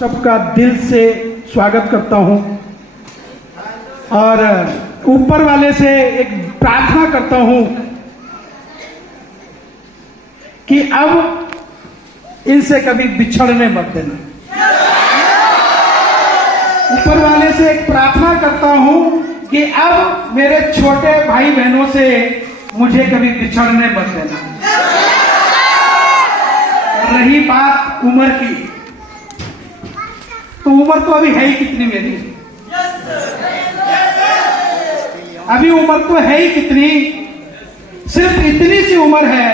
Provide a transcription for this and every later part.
सबका दिल से स्वागत करता हूं और ऊपर वाले से एक प्रार्थना करता हूं कि अब इनसे कभी बिछड़ने मत देना। ऊपर वाले से एक प्रार्थना करता हूं कि अब मेरे छोटे भाई बहनों से मुझे कभी बिछड़ने मत देना। रही बात उम्र की, तो उम्र तो अभी है ही कितनी मेरी, अभी उम्र तो है ही कितनी, सिर्फ इतनी सी उम्र है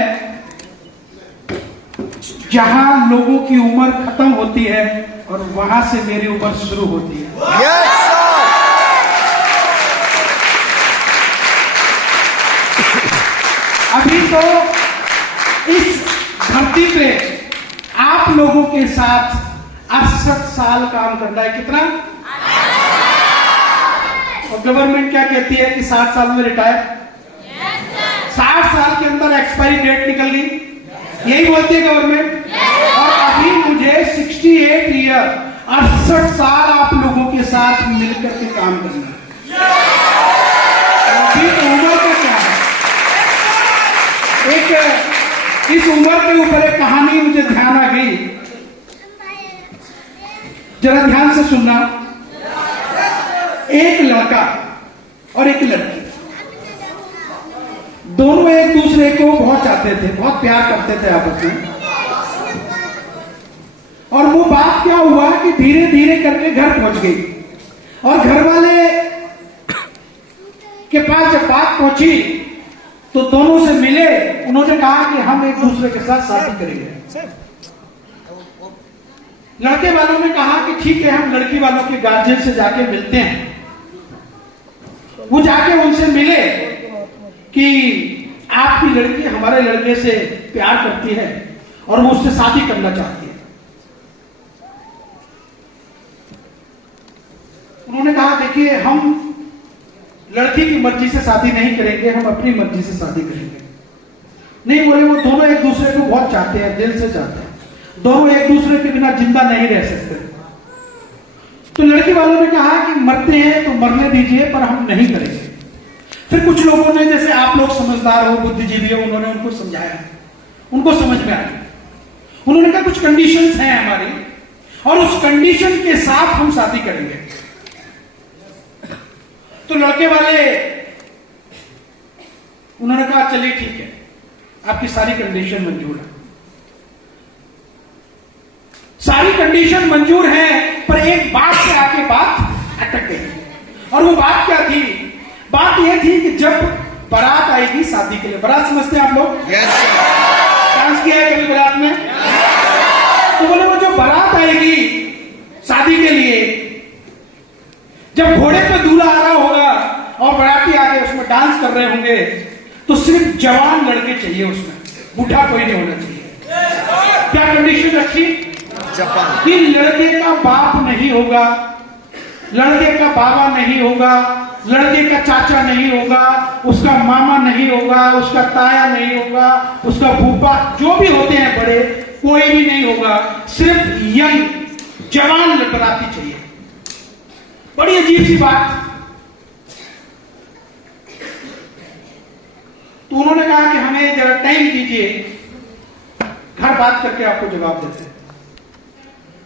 जहां लोगों की उम्र खत्म होती है और वहां से मेरी उम्र शुरू होती है। अभी तो इस धरती पे आप लोगों के साथ 68 साल काम करना है। कितना? और गवर्नमेंट क्या कहती है कि 60 साल में रिटायर, 60 साल के अंदर एक्सपायरी डेट निकल गई, यही बोलती है गवर्नमेंट। और अभी मुझे 68 ईयर, 68 साल आप लोगों के साथ मिलकर के काम करना है। अभी उम्र का क्या है, एक इस उम्र के ऊपर एक कहानी मुझे ध्यान आ गई, जरा ध्यान से सुनना। एक लड़का और एक लड़की, दोनों एक दूसरे को बहुत चाहते थे, बहुत प्यार करते थे आपस में। और वो बात क्या हुआ कि धीरे धीरे करके घर पहुंच गई और घर वाले के पास जब बात पहुंची तो दोनों से मिले, उन्होंने कहा कि हम एक दूसरे के साथ शादी करेंगे। लड़के वालों ने कहा कि ठीक है, हम लड़की वालों के गार्जियन से जाके मिलते हैं। वो जाके उनसे मिले कि आपकी लड़की हमारे लड़के से प्यार करती है और वो उससे शादी करना चाहती है। उन्होंने कहा देखिए, हम लड़की की मर्जी से शादी नहीं करेंगे, हम अपनी मर्जी से शादी करेंगे। नहीं बोले, वो दोनों एक दूसरे को बहुत चाहते हैं, दिल से चाहते हैं, दोनों एक दूसरे के बिना जिंदा नहीं रह सकते। तो लड़की वालों ने कहा कि मरते हैं तो मरने दीजिए, पर हम नहीं करेंगे। फिर कुछ लोगों ने, जैसे आप लोग समझदार हो, बुद्धिजीवी हो, उन्होंने उनको समझाया, उनको समझ में आया। उन्होंने कहा कुछ कंडीशंस हैं हमारी और उस कंडीशन के साथ हम शादी करेंगे। तो लड़के वाले उन्होंने कहा चलिए ठीक है, आपकी सारी कंडीशन मंजूर है। सारी कंडीशन मंजूर है, पर एक बात से आके बात अटक गई। और वो बात क्या थी? बात यह थी कि जब बारात आएगी शादी के लिए, बारात समझते हैं आप लोग? डांस किया है कभी बारात में? तो बोले वो जो बारात आएगी शादी के लिए, जब घोड़े पे दूल्हा आ रहा होगा और बाराती आगे उसमें डांस कर रहे होंगे, तो सिर्फ जवान लड़के चाहिए, उसमें बूढ़ा कोई नहीं होना चाहिए। क्या कंडीशन रखी? कि लड़के का बाप नहीं होगा, लड़के का बाबा नहीं होगा, लड़के का चाचा नहीं होगा, उसका मामा नहीं होगा, उसका ताया नहीं होगा, उसका फूफा, जो भी होते हैं बड़े, कोई भी नहीं होगा, सिर्फ यंग जवान बराती चाहिए। बड़ी अजीब सी बात। तो उन्होंने कहा कि हमें जरा टाइम दीजिए, घर बात करके आपको जवाब देते हैं।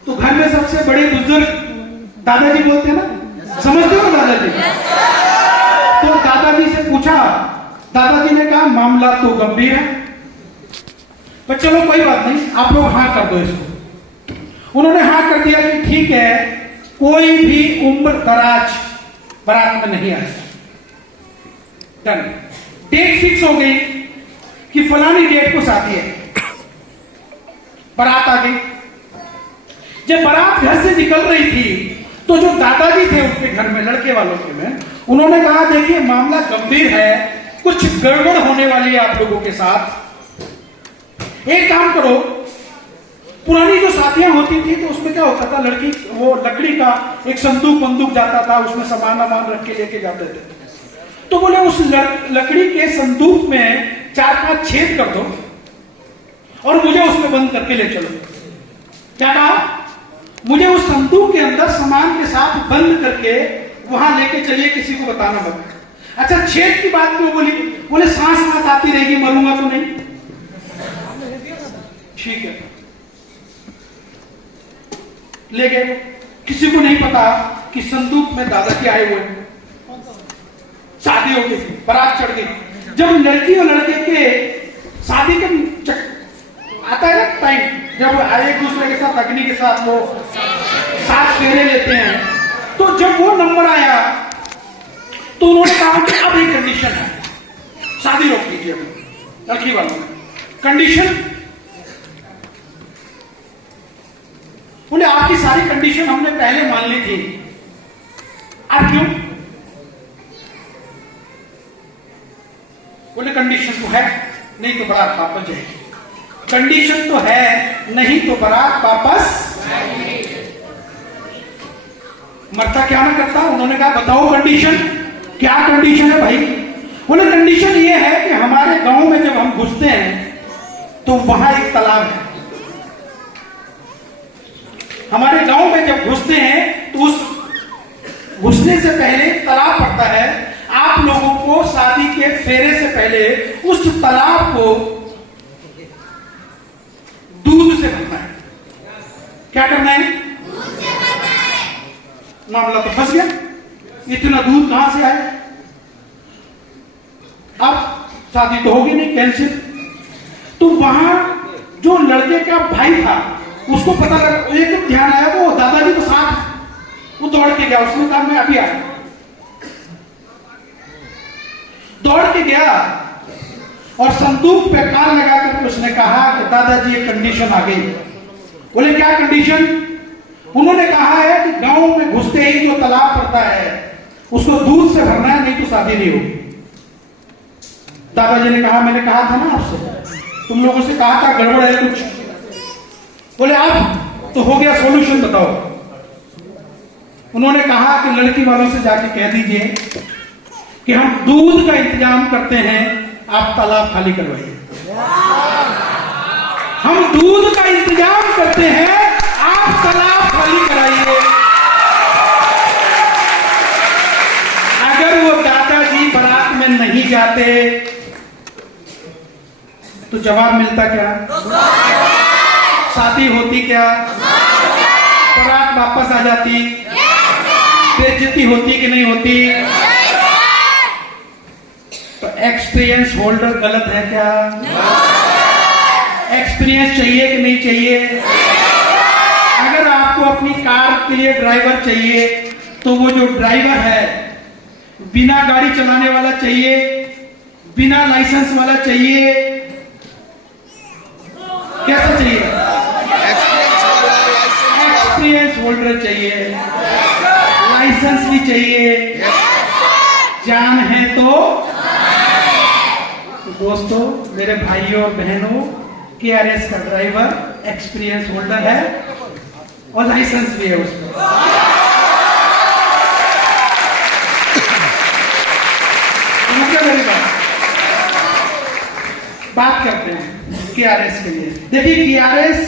तो घर में सबसे बड़े बुजुर्ग दादाजी बोलते हैं ना, समझते हो दादाजी? तो दादाजी से पूछा, दादाजी ने कहा मामला तो गंभीर है, पर चलो कोई बात नहीं, आप लोग हाँ कर दो इसको। उन्होंने हाँ कर दिया कि ठीक है, कोई भी उम्र दराज बारात में नहीं आएगा। डन। डेट फिक्स हो गई कि फलानी डेट को शादी है। बारात आ गई। जब बारात घर से निकल रही थी तो जो दादाजी थे उनके घर में, लड़के वालों के में, उन्होंने कहा देखिए मामला गंभीर है, कुछ गड़बड़ होने वाली है आप लोगों के साथ। एक काम करो, पुरानी जो शादियां होती थी तो उसमें क्या होता था, लड़की वो लकड़ी का एक संदूक बंदूक जाता था, उसमें सामान रख के लेके जाते थे। तो बोले उस लकड़ी के संदूक में 4-5 छेद कर दो और मुझे उसमें बंद करके ले चलो। क्या कहा? मुझे उस संदूक के अंदर सामान के साथ बंद करके वहां लेके चलिए, किसी को बताना मत। अच्छा, छेद की बात क्यों बोली? बोले सांस सांस आती रहेगी, मरूंगा तो नहीं। ठीक है, ले गए। किसी को नहीं पता कि संदूक में दादाजी आए हुए हैं। शादी हो गई, बारात चढ़ गई। जब लड़की और लड़के के शादी के आता है ना टाइम, जब एक दूसरे के साथ अग्नि के साथ वो साथ फेरे लेते हैं, तो जब वो नंबर आया तो उन्होंने कहा कि अब एक कंडीशन है, शादी रोक लीजिए लड़की वालों ने। कंडीशन? बोले आपकी सारी कंडीशन हमने पहले मान ली थी, अब क्यों? बोले कंडीशन तो है, नहीं तो बारात वापस जाएगी। कंडीशन तो है, नहीं तो बारात वापस। मरता क्या ना करता। उन्होंने कहा बताओ कंडीशन, क्या कंडीशन है भाई? बोले कंडीशन ये है कि हमारे गांव में जब हम घुसते हैं तो वहां एक तालाब है। हमारे गांव में जब घुसते हैं तो उस घुसने से पहले तालाब पड़ता है। आप लोगों को शादी के फेरे से पहले उस तालाब को दूध से भरना है। क्या करना है? मामला तो फंस गया, इतना दूध कहां से आया? अब शादी तो होगी नहीं, कैंसिल। तो वहां जो लड़के का भाई था उसको पता लगा, एकदम ध्यान आया, वो दादाजी तो साथ, वो दौड़ के गया। उसने कहा मैं अभी आया। दौड़ के गया और संदूक पे कान लगा करके उसने कहा कि दादाजी एक कंडीशन आ गई। बोले क्या कंडीशन? उन्होंने कहा है कि गांव में घुसते ही जो तालाब पड़ता है उसको दूध से भरना है, नहीं तो शादी नहीं होगी। दादाजी ने कहा मैंने कहा था ना आपसे, तुम लोगों से कहा था गड़बड़ है कुछ। बोले अब तो हो गया, सॉल्यूशन बताओ। उन्होंने कहा कि लड़की वालों से जाके कह दीजिए कि हम दूध का इंतजाम करते हैं, आप तालाब खाली करवाइए। हम दूध का इंतजाम करते हैं, आप तालाब खाली कराइए। अगर वो दादाजी बारात में नहीं जाते तो जवाब मिलता क्या? शादी होती क्या? बारात वापस आ जाती? बेइज्जती होती कि नहीं होती? तो एक्सपीरियंस होल्डर गलत है क्या? एक्सपीरियंस चाहिए कि नहीं चाहिए? अगर आपको अपनी कार के लिए ड्राइवर चाहिए तो वो जो ड्राइवर है बिना गाड़ी चलाने वाला चाहिए, बिना लाइसेंस वाला चाहिए, कैसा चाहिए? एक्सपीरियंस होल्डर चाहिए, लाइसेंस भी चाहिए, जान है तो। दोस्तों, मेरे भाइयों और बहनों, केआरएस का ड्राइवर एक्सपीरियंस होल्डर है और लाइसेंस भी है उसमें। मेरी बात करते हैं केआरएस के लिए। देखिए, केआरएस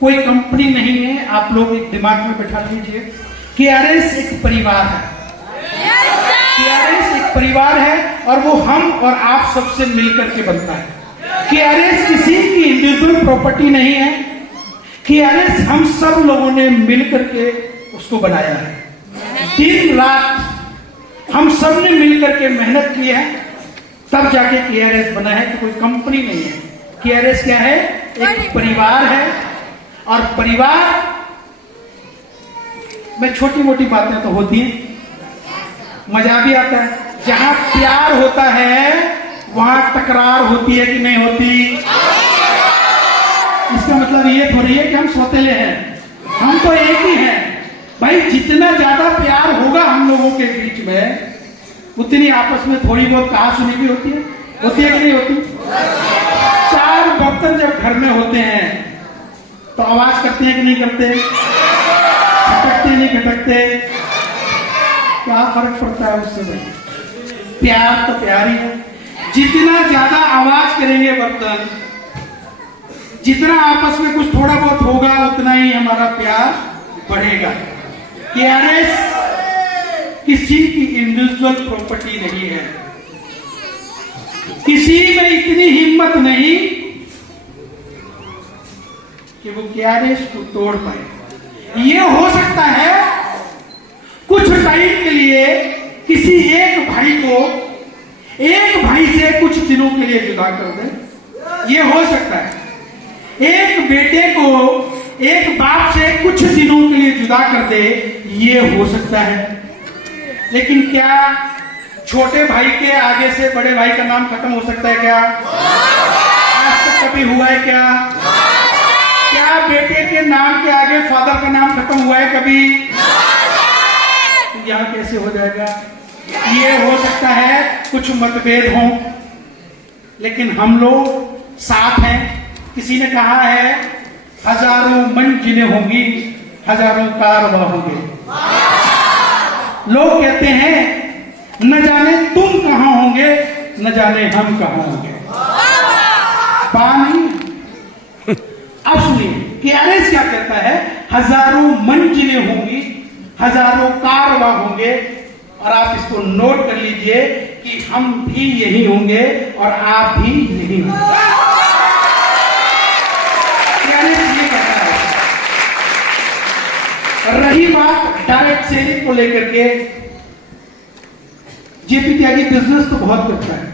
कोई कंपनी नहीं है, आप लोग एक दिमाग में बैठा लीजिए। केआरएस एक परिवार है। केआरएस एक परिवार है और वो हम और आप सबसे मिलकर के बनता है। केआरएस किसी की इंडिविजुअल प्रॉपर्टी नहीं है। केआरएस हम सब लोगों ने मिलकर के उसको बनाया है। दिन रात हम सब ने मिलकर के मेहनत की है, तब जाके केआरएस बना है, तो कोई कंपनी नहीं है। केआरएस क्या है? एक परिवार है। और परिवार में छोटी मोटी बातें तो होती हैं, मजा भी आता है। जहां प्यार होता है वहां टकरार होती है कि नहीं होती? इसका मतलब ये थोड़ी है कि हम सौतेले हैं, हम तो एक ही हैं भाई। जितना ज्यादा प्यार होगा हम लोगों के बीच में, उतनी आपस में थोड़ी बहुत कहा सुनी भी होती है कि नहीं होती? चार बर्तन जब घर में होते हैं तो आवाज करते हैं कि नहीं करते? खटकते नहीं खटकते? क्या फर्क पड़ता है उससे भाई? प्यार तो प्यार ही है। जितना ज्यादा आवाज करेंगे बर्तन, जितना आपस में कुछ थोड़ा बहुत होगा, उतना ही हमारा प्यार बढ़ेगा। केआरएस किसी की इंडिविजुअल प्रॉपर्टी नहीं है। किसी में इतनी हिम्मत नहीं कि वो केआरएस को तोड़ पाए। ये हो सकता है कुछ टाइम के लिए किसी एक भाई को एक भाई से कुछ दिनों के लिए जुदा कर दे, ये हो सकता है। एक बेटे को एक बाप से कुछ दिनों के लिए जुदा कर दे, ये हो सकता है। लेकिन क्या छोटे भाई के आगे से बड़े भाई का नाम खत्म हो सकता है क्या? आज तक कभी हुआ है क्या? क्या बेटे के नाम के आगे फादर का नाम खत्म हुआ है कभी? तो यहां कैसे हो जाएगा? ये हो सकता है कुछ मतभेद हों, लेकिन हम लोग साथ हैं। किसी ने कहा है हजारों मंजिलें होंगी, हजारों कारवां होंगे। लोग कहते हैं न जाने तुम कहां होंगे, न जाने हम कहां होंगे। पानी अब सुनिए केआरएस क्या कहता है, हजारों मंजिलें होंगी, हजारों कारवां होंगे। और आप इसको नोट कर लीजिए कि हम भी यही होंगे और आप भी यही होंगे। केआरएस ये कहता है। रही बात डायरेक्ट सेलिंग को लेकर के, जेपी त्यागी बिजनेस तो बहुत करता है,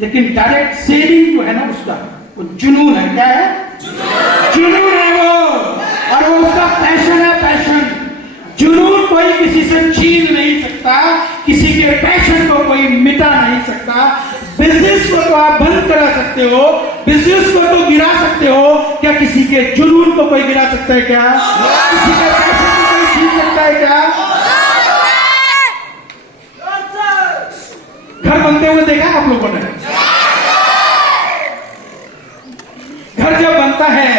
लेकिन डायरेक्ट सेलिंग जो है ना उसका वो जुनून है। क्या है? जुनून है वो, और वो उसका पैशन है। पैशन, जुनून कोई किसी से छीन नहीं सकता, किसी के पैशन को कोई मिटा नहीं सकता। बिजनेस को तो आप बंद करा सकते हो, बिजनेस को तो गिरा सकते हो, क्या किसी के जुनून को कोई गिरा सकता है क्या? किसी के पैशन को कोई छीन सकता है क्या? घर बनते हुए देखा आप लोगों ने? घर जब बनता है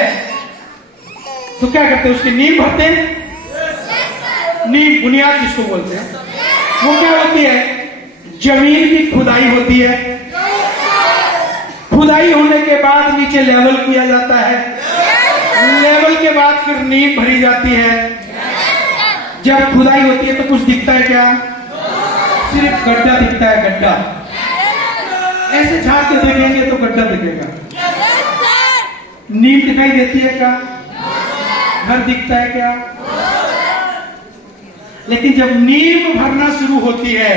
तो क्या करते हैं? उसकी नींव भरते हैं। नींव बुनियाद जिसको बोलते हैं, वो क्या होती है? जमीन की खुदाई होती है। खुदाई होने के बाद नीचे लेवल किया जाता है। लेवल के बाद फिर नींव भरी जाती है। जब खुदाई होती है तो कुछ दिखता है क्या? सिर्फ गड्ढा दिखता है। गड्ढा ऐसे झाड़ के देखेंगे तो गड्ढा दिखेगा। नींव दिखाई देती है क्या? घर दिखता है क्या? लेकिन जब नींव भरना शुरू होती है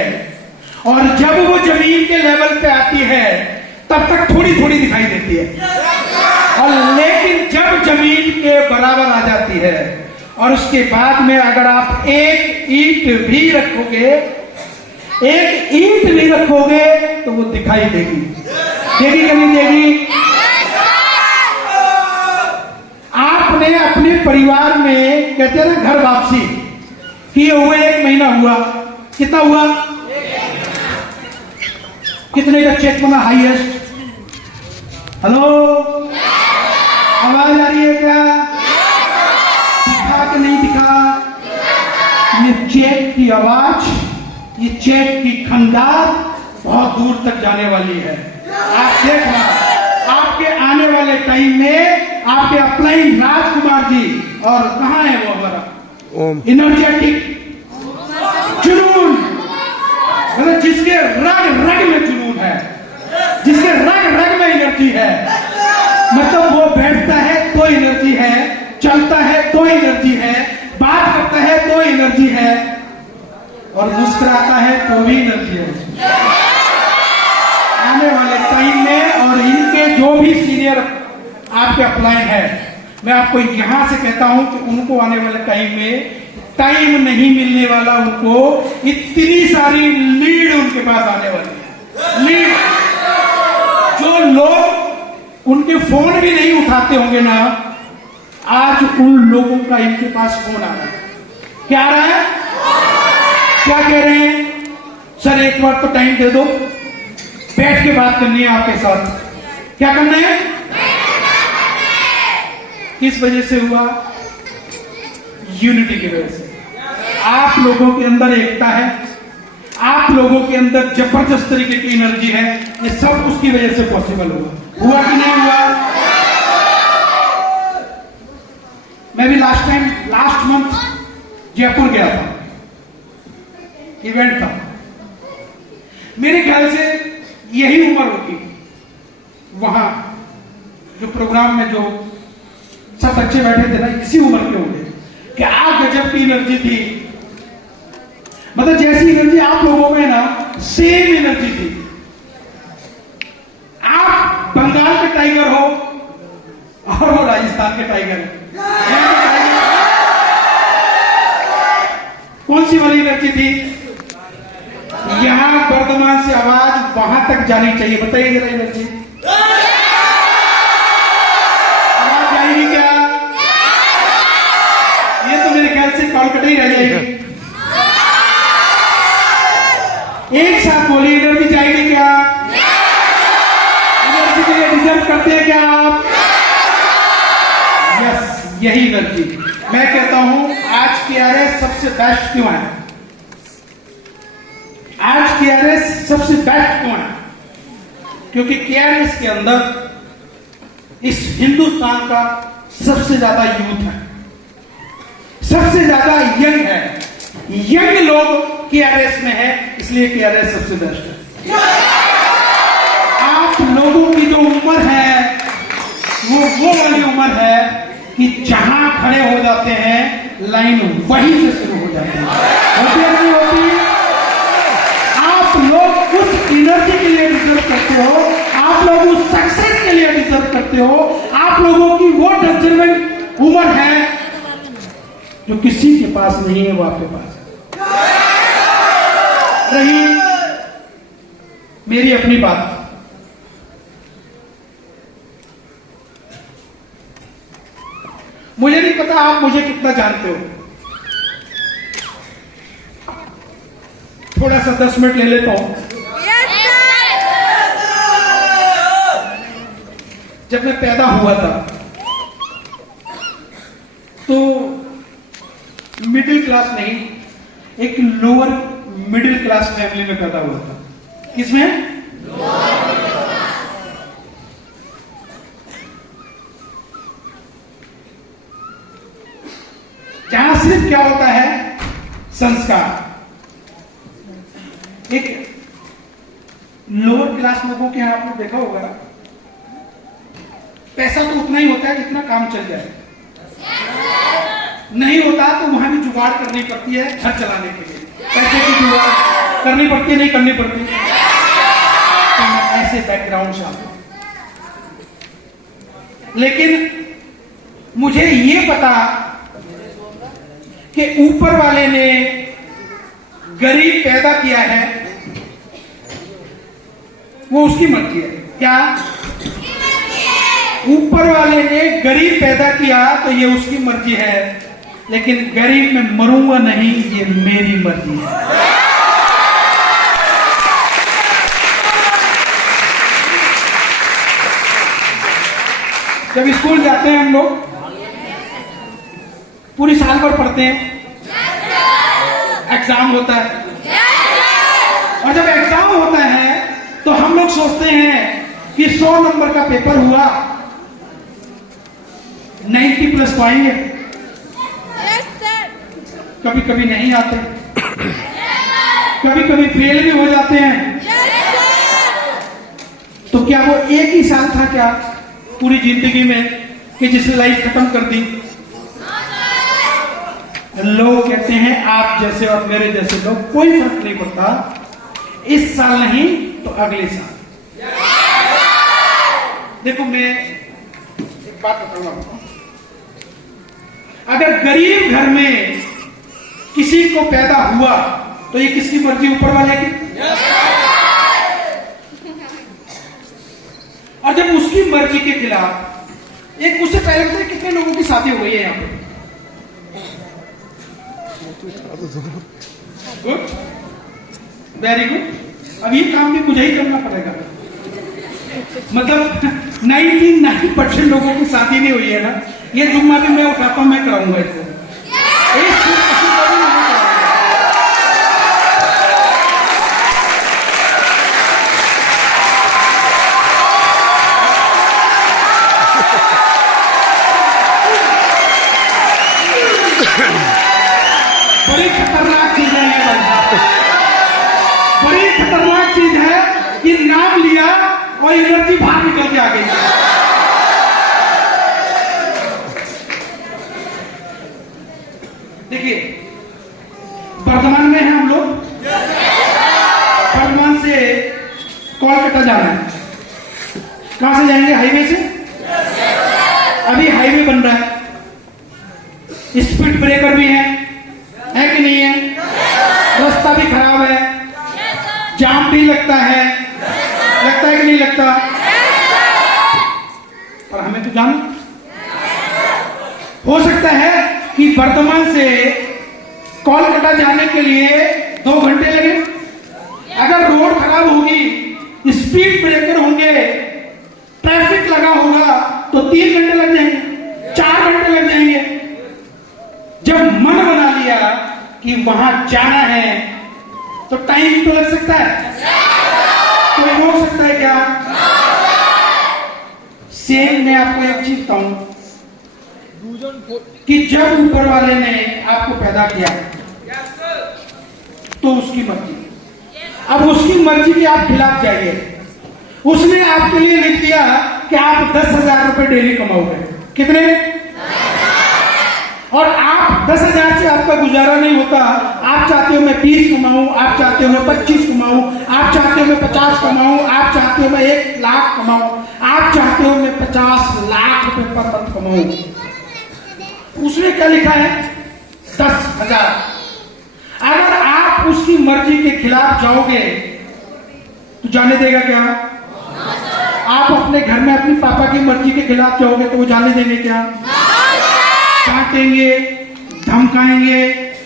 और जब वो जमीन के लेवल पे आती है तब तक थोड़ी थोड़ी दिखाई देती है। और लेकिन जब जमीन के बराबर आ जाती है और उसके बाद में अगर आप एक ईंट भी रखोगे, एक ईंट भी रखोगे तो वो दिखाई देगी। देगी कि नहीं देगी? आपने अपने परिवार में कहते हैं ना घर वापसी किए हुए 1 महीना हुआ, कितना हुआ? कितने का चेक बना हाईएस्ट? हेलो, आवाज आ रही है क्या? दिखा कि नहीं दिखा? ये चेक की आवाज, ये चेक की खंडार बहुत दूर तक जाने वाली है। आप देखना, आपके आने वाले टाइम में आपके अपलाइन राजकुमार जी, और कहां है वो हमारा एनर्जेटिक जुनून, मतलब जिसके रग रग में जुनून है, जिसके रग रग में एनर्जी है, मतलब वो बैठता है तो एनर्जी है, चलता है तो एनर्जी है, बात करता है तो एनर्जी है, और मुस्कुराता है तो भी एनर्जी है। आने वाले टाइम में और इनके जो भी सीनियर आपके अपलाइन है, मैं आपको यहां से कहता हूं कि उनको आने वाले टाइम में टाइम नहीं मिलने वाला। उनको इतनी सारी लीड उनके पास आने वाली है। लीड जो लोग उनके फोन भी नहीं उठाते होंगे ना, आज उन लोगों का इनके पास फोन आ रहा है। क्या आ रहा है? क्या कह रहे हैं? सर एक बार तो टाइम दे दो, बैठ के बात करनी है आपके साथ। क्या करना है? किस वजह से हुआ? यूनिटी की वजह से। आप लोगों के अंदर एकता है, आप लोगों के अंदर जबरदस्त तरीके की एनर्जी है, ये सब उसकी वजह से पॉसिबल हुआ कि नहीं हुआ? मैं भी लास्ट मंथ जयपुर गया था, इवेंट था। मेरे ख्याल से यही उम्र होगी वहां जो प्रोग्राम में जो सब बच्चे बैठे थे ना, इसी उम्र के होंगे। क्या गजब की एनर्जी थी, मतलब जैसी एनर्जी आप लोगों में ना, सेम एनर्जी थी। आप बंगाल के टाइगर हो और वो राजस्थान के टाइगर है। कौन सी वाली एनर्जी थी? यहां वर्धमान से आवाज वहां तक जानी चाहिए। बताइए जरा एनर्जी आवाज जाएगी क्या? ये तो मेरे ख्याल से कॉलकता ही रह जाएगी। एक साथ बोलिए, एनर्जी जाएगी क्या? एनर्जी के लिए डिजर्व करते हैं क्या आप? यस, यही एनर्जी। मैं कहता हूं आज KRS सबसे बेस्ट क्यों है? आज KRS सबसे बेस्ट क्यों है? क्योंकि KRS के अंदर इस हिंदुस्तान का सबसे ज्यादा यूथ है, सबसे ज्यादा यंग है। यंग लोग KRS में है, इसलिए KRS सबसे बेस्ट है। आप लोगों की जो उम्र है वो वाली उम्र है कि जहां खड़े हो जाते हैं लाइन वहीं से शुरू हो जाती है। होती है नहीं होती? आप लोग उस एनर्जी के लिए डिजर्व करते हो, आप लोग उस सक्सेस के लिए डिजर्व करते हो। आप लोगों की वो डिजर्विंग उम्र है जो किसी के पास नहीं है, वो आपके पास है। रही मेरी अपनी बात, मुझे नहीं पता आप मुझे कितना जानते हो। थोड़ा सा 10 मिनट ले लेता हूं। जब मैं पैदा हुआ था तो मिडिल क्लास नहीं, एक लोअर मिडिल क्लास फैमिली में पैदा हुआ था। किसमें? जहां सिर्फ क्या होता है, संस्कार। एक लोअर क्लास लोगों के यहां आपने देखा होगा, पैसा तो उतना ही होता है जितना काम चल जाए, नहीं होता तो वहां भी जुगाड़ करनी पड़ती है घर चलाने के लिए। पैसे की जुगाड़ करनी पड़ती है, नहीं करनी पड़ती? तो मैं ऐसे बैकग्राउंड से आता हूं, लेकिन मुझे ये पता कि ऊपर वाले ने गरीब पैदा किया है, वो उसकी मर्जी है। क्या? ऊपर वाले ने गरीब पैदा किया तो ये उसकी मर्जी है, लेकिन गरीब में मरूंगा नहीं, ये मेरी मर्जी है। जब स्कूल जाते हैं हम लोग, पूरी साल भर पढ़ते हैं, एग्जाम होता है, और जब एग्जाम होता है तो हम लोग सोचते हैं कि 100 नंबर का पेपर हुआ, 90+ पाएंगे। कभी कभी नहीं आते, कभी कभी फेल भी हो जाते हैं। तो क्या वो एक ही साल था क्या पूरी जिंदगी में कि जिसने लाइफ खत्म कर दी? लोग कहते हैं आप जैसे और मेरे जैसे लोग, कोई फर्क नहीं पड़ता, इस साल नहीं तो अगले साल। देखो मैं एक बात बताऊंगा, अगर गरीब घर में किसी को पैदा हुआ तो ये किसकी मर्जी? ऊपर वाले की। और जब उसकी मर्जी के खिलाफ, एक उससे पहले बताइए कितने लोगों की शादी हो गई है यहां पे? Good, very good. अब ये काम भी मुझे ही करना पड़ेगा। मतलब 99% लोगों की शादी नहीं हुई है ना, ये जुम्मा भी मैं उठाता हूं, मैं कराऊंगा इसको। बड़ी खतरनाक चीज है ये भाई साहब, बड़ी खतरनाक चीज है कि नाम लिया और एनर्जी बाहर निकल के आ गई। देखिए वर्धमान में है हम लोग, वर्धमान से कोलकाता जाना है। कहां से जाएंगे? हाईवे से। अभी हाईवे बन रहा है, स्पीड ब्रेकर भी है कि नहीं है? रास्ता भी खराब है, जाम भी लगता है कि नहीं लगता? पर हमें तो जाना। हो सकता है कि वर्धमान से कोलकाता जाने के लिए 2 घंटे लगे। अगर रोड खराब होगी, स्पीड ब्रेकर होंगे, ट्रैफिक लगा होगा तो 3 घंटे लग जाएंगे, 4 घंटे लग जाएंगे। जब मन बना लिया कि वहां जाना है तो टाइम तो लग सकता है, कोई रोक सकता है क्या? सेम मैं आपको एक चीज बताऊं कि जब ऊपर वाले ने आपको पैदा किया तो उसकी मर्जी, अब उसकी मर्जी के आप खिलाफ जाइए। उसने आपके लिए लिख दिया कि आप 10,000 रुपए डेली कमाओगे। कितने? और आप 10,000 से आपका गुजारा नहीं होता। आप चाहते हो मैं 20 कमाऊं, आप चाहते हो मैं 25 कमाऊं, आप चाहते हो मैं 50 कमाऊं, आप चाहते हो मैं 1 लाख कमाऊं, आप चाहते हो मैं 50 लाख रुपए पर मंथ कमाऊं। उसने क्या लिखा है? 10,000। अगर आप उसकी मर्जी के खिलाफ जाओगे तो जाने देगा क्या? आप अपने घर में अपनी पापा की मर्जी के खिलाफ जाओगे तो वो जाने देंगे क्या? काटेंगे, धमकाएंगे,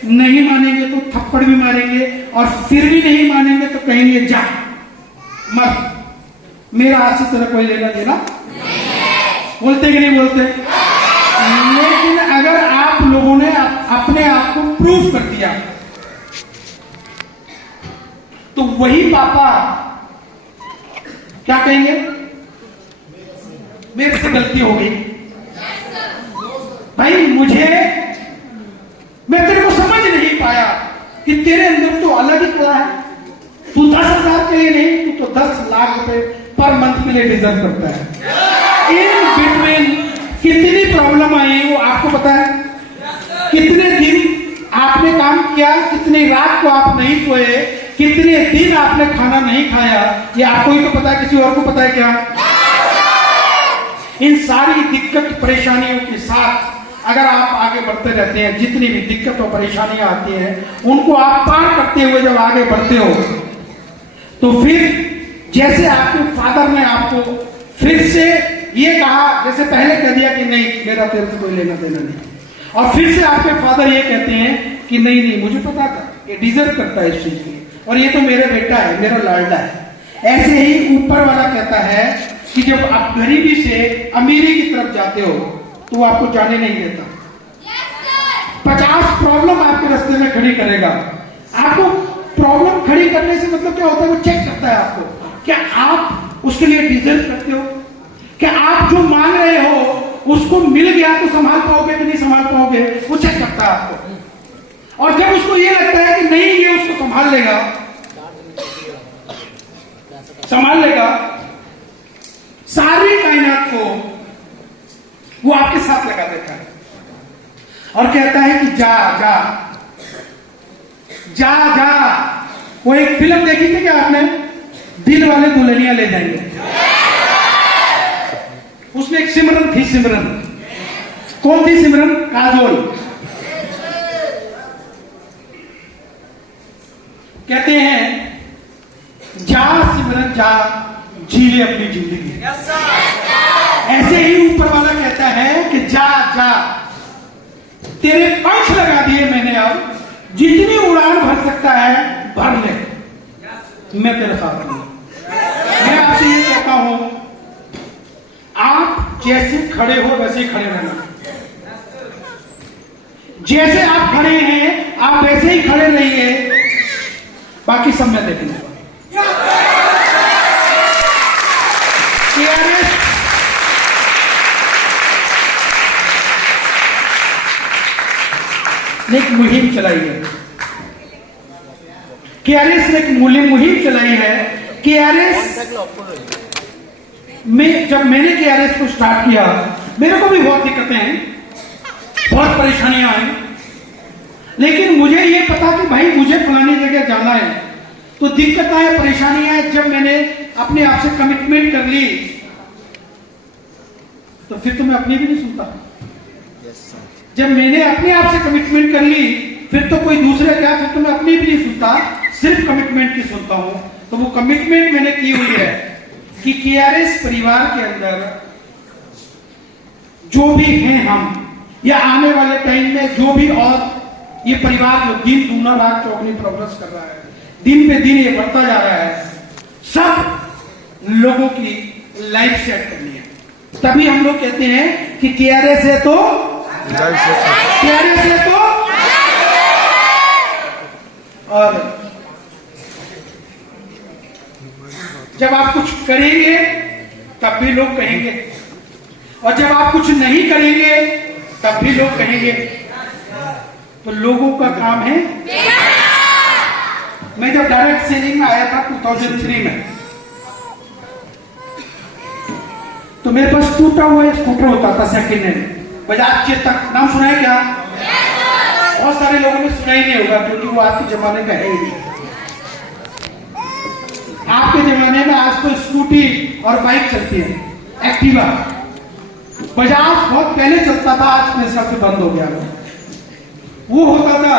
नहीं मानेंगे तो थप्पड़ भी मारेंगे, और फिर भी नहीं मानेंगे तो कहेंगे जा मर, मेरा आज से तेरा कोई लेना देना। बोलते कि नहीं बोलते? लेकिन अगर आप लोगों ने अपने आप को प्रूफ कर दिया तो वही पापा क्या कहेंगे? मेरे से गलती हो गई भाई, मैं तेरे को समझ नहीं पाया कि तेरे अंदर तो अलग ही कला है। तू 10,000 के लिए नहीं, तू तो 10 लाख रुपए पर मंथ के लिए डिजर्व करता है। इन बिटवीन कितनी प्रॉब्लम आई वो आपको पता है? कितने दिन आपने काम किया, कितनी रात को आप नहीं सोए, कितने दिन आपने खाना नहीं खाया, ये आपको ही तो पता है, किसी और को पता है क्या? इन सारी दिक्कत परेशानियों के साथ अगर आप आगे बढ़ते रहते हैं, जितनी भी दिक्कत और परेशानियां आती हैं उनको आप पार करते हुए जब आगे बढ़ते हो तो फिर जैसे आपके फादर ने आपको फिर से ये कहा, जैसे पहले कह दिया कि नहीं मेरा तेरे से कोई लेना देना नहीं, और फिर से आपके फादर ये कहते हैं कि नहीं नहीं मुझे पता था ये डिजर्व करता है इस चीज के लिए, और ये तो मेरा बेटा है, मेरा लाडला है। ऐसे ही ऊपर वाला कहता है कि जब आप गरीबी से अमीरी की तरफ जाते हो तो वो आपको जाने नहीं देता। 50 प्रॉब्लम आपके रास्ते में खड़ी करेगा। आपको प्रॉब्लम खड़ी करने से मतलब क्या होता है? वो चेक करता है आपको, क्या आप उसके लिए डिजर्व करते हो, क्या आप जो मांग रहे हो उसको मिल गया तो संभाल पाओगे कि नहीं संभाल पाओगे, वो चेक करता है आपको। और जब उसको ये लगता है कि नहीं ये उसको संभाल लेगा सारी कायनात को वो आपके साथ लगा देता है और कहता है कि जा जा जा जा। वो एक फिल्म देखी थी क्या आपने? दिल वाले दुल्हनिया ले जाएंगे। उसमें एक सिमरन थी, सिमरन कौन थी? सिमरन काजोल। कहते हैं जा सिमरन जा, जी ले अपनी जिंदगी। ऐसे ही ऊपर वाला कहता है कि जा जा, तेरे पंख लगा दिए मैंने, अब जितनी उड़ान भर सकता है भर ले, मैं तेरे साथ हूं। मैं आपसे ये कहता हूं, आप जैसे खड़े हो वैसे ही खड़े रहना। जैसे आप खड़े हैं आप वैसे ही खड़े रहिए, बाकी सब मैं देखूंगा। ने एक मुहिम चलाई है। केआरएस ने एक मुहिम चलाई है। केआरएस में जब मैंने केआरएस को स्टार्ट किया, मेरे को भी बहुत दिक्कतें हैं, बहुत परेशानियां आई, लेकिन मुझे ये पता कि भाई मुझे फलानी जगह जाना है, तो दिक्कत आए, परेशानियां। जब मैंने अपने आप से कमिटमेंट कर ली, तो फिर तो मैं अपनी भी नहीं सुनता। जब मैंने अपने आप से कमिटमेंट कर ली, फिर तो कोई दूसरे क्या, फिर तो मैं अपनी भी नहीं सुनता, सिर्फ कमिटमेंट की सुनता हूं। तो वो कमिटमेंट मैंने की हुई है कि केआरएस परिवार के अंदर जो भी हैं हम, या आने वाले टाइम में जो भी, और ये परिवार जो दिन दूना रात चौगनी प्रोग्रेस कर रहा है, दिन पे दिन ये बढ़ता जा रहा है, सब लोगों की लाइफ सेट करनी है। तभी हम लोग कहते हैं कि केआरएस है तो केआरएस है तो। और जब आप कुछ करेंगे तब भी लोग कहेंगे, और जब आप कुछ नहीं करेंगे तब भी लोग कहेंगे। तो लोगों का काम है। मैं जब डायरेक्ट सेलिंग में आया था 2003 में, तो मेरे पास टूटा हुआ स्कूटर होता था सेकेंड हैंड, बजाज चेतक। नाम सुना है क्या? बहुत सारे लोगों ने सुना ही नहीं होगा, क्योंकि वो आपके जमाने का है ही नहीं। आपके जमाने में आज तो स्कूटी और बाइक चलती है, एक्टिवा। बजाज बहुत पहले चलता था, आज मेरे हिसाब से बंद हो गया वो होता था।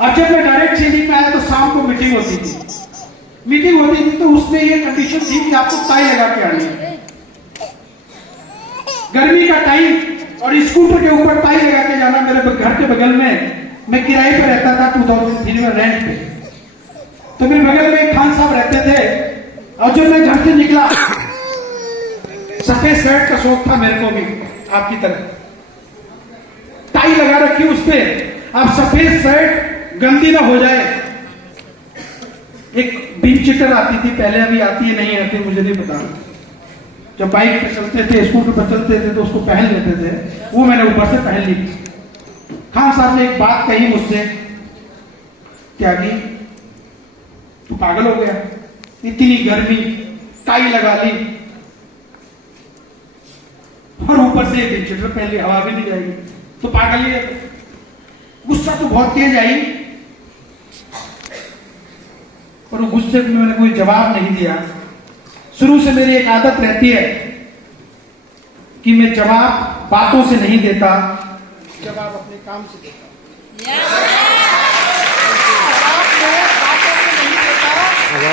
और जब मैं डायरेक्ट सेलिंग में आया तो शाम को मीटिंग होती थी, तो उसमें ये कंडीशन थी कि आपको टाई लगा के आनी है। गर्मी का टाइम, और स्कूटर के ऊपर टाई लगा के जाना। मेरे घर के बगल में, मैं किराए पर रहता था 2003 में, रेंट पे। तो मेरे बगल में एक खान साहब रहते थे, और जब मैं घर से निकला, सफेद शर्ट का शौक था मेरे को भी आपकी तरह, टाई लगा रखी उस पे। अब सफेद शर्ट गंदी ना हो जाए। एक बिन चिटर आती थी पहले, अभी आती है नहीं आती मुझे नहीं पता। जब बाइक पे चलते थे, स्कूटर पर चलते थे, तो उसको पहन लेते थे, वो मैंने ऊपर से पहन ली। खान साहब ने एक बात कही मुझसे, क्या की, तू पागल हो गया, इतनी गर्मी, टाई लगा ली और ऊपर से बिन चिटर पहन ली, हवा भी नहीं जाएगी, तो पागल ही है। गुस्सा तो बहुत तेज आई, और वो गुस्से में मैंने कोई जवाब नहीं दिया। शुरू से मेरी एक आदत रहती है कि मैं जवाब बातों से नहीं देता, जवाब अपने काम से देता हूं।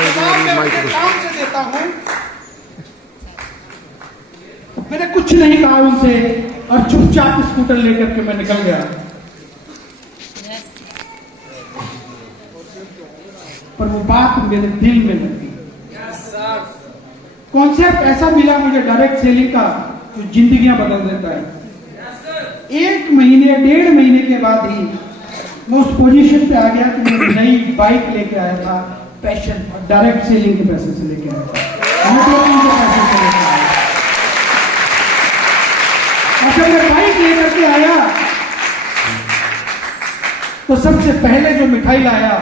जवाब मैं अपने काम से देता हूं। मैंने कुछ नहीं कहा उनसे, और चुपचाप स्कूटर लेकर के मैं निकल गया। पर वो बात मेरे दिल में लगी। कॉन्सेप्ट ऐसा मिला मुझे डायरेक्ट सेलिंग का, जो जिंदगियां बदल देता है। 1 महीने 1.5 महीने के बाद ही मैं उस पोजीशन पे आ गया कि मैं नई बाइक लेके आया था, पैशन, और डायरेक्ट सेलिंग के पैसे से लेके आया था, नेटवर्किंग के पैसे से लेके आया। और जब मैं बाइक लेकर के आया, तो सबसे पहले जो मिठाई लाया,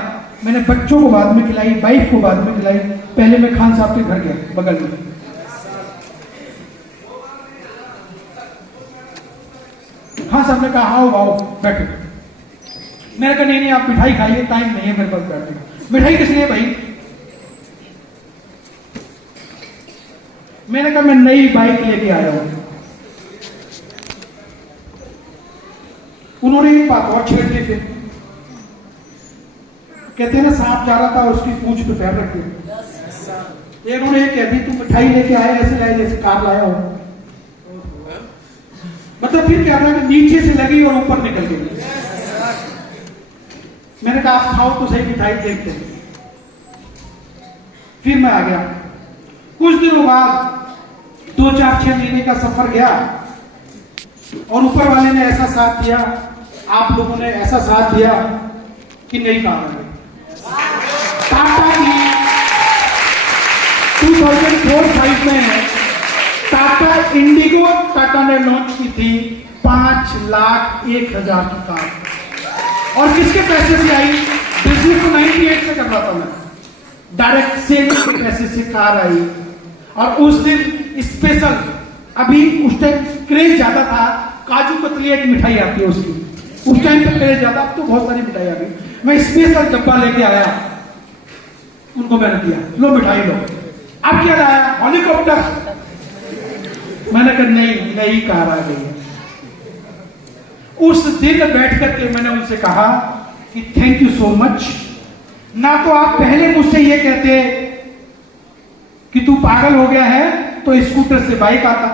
मैंने बच्चों को बाद में खिलाई, वाइफ को बाद में खिलाई। पहले मैं खान साहब के घर गया बगल में। खान साहब ने कहा आओ आओ बैठो। मैंने कहा नहीं आप मिठाई खाइए, टाइम नहीं है मेरे पास बैठने का। मिठाई किस लिए भाई? मैंने कहा मैं नई बाइक लेके आया हूं। उन्होंने एक बात और छेड़ दी। फिर कहते हैं ना, सांप जा रहा था और उसकी पूंछ पे पैर रख दिया। उन्होंने ये कह दी तू मिठाई लेके आया, ऐसे लाया जैसे कार लाया हो। मतलब फिर क्या था कि नीचे से लगी और ऊपर निकल गई। मैंने कहा आप खाओ तो सही मिठाई, देखते हैं। फिर मैं आ गया। कुछ दिनों बाद 2-4-6 महीने का सफर गया, और ऊपर वाले ने ऐसा साथ दिया, आप लोगों ने ऐसा साथ दिया कि नहीं कहा। टाटा की 2004-5 में टाटा इंडिगो टाटा ने लॉन्च की थी 5,01,000 की कार। और किसके पैसे से आई? बिजनेस तो 98 से कर रहा था मैं, डायरेक्ट सेविंग के पैसे से कार आई। और उस दिन स्पेशल, अभी उस टाइम क्रेज ज्यादा था, काजू कतली एक मिठाई आती है उसकी, उस टाइम पे क्रेज ज्यादा, अब तो बहुत सारी मिठाई आ गई। मैं स्पेशल डब्बा लेके आया, उनको मैंने दिया, लो मिठाई लो। अब क्या लाया? हेलीकॉप्टर। मैंने कहा नहीं, नई कार आ गई है। उस दिन बैठ करके मैंने उनसे कहा कि थैंक यू सो मच। ना तो आप पहले मुझसे ये कहते कि तू पागल हो गया है तो स्कूटर से बाइक आता,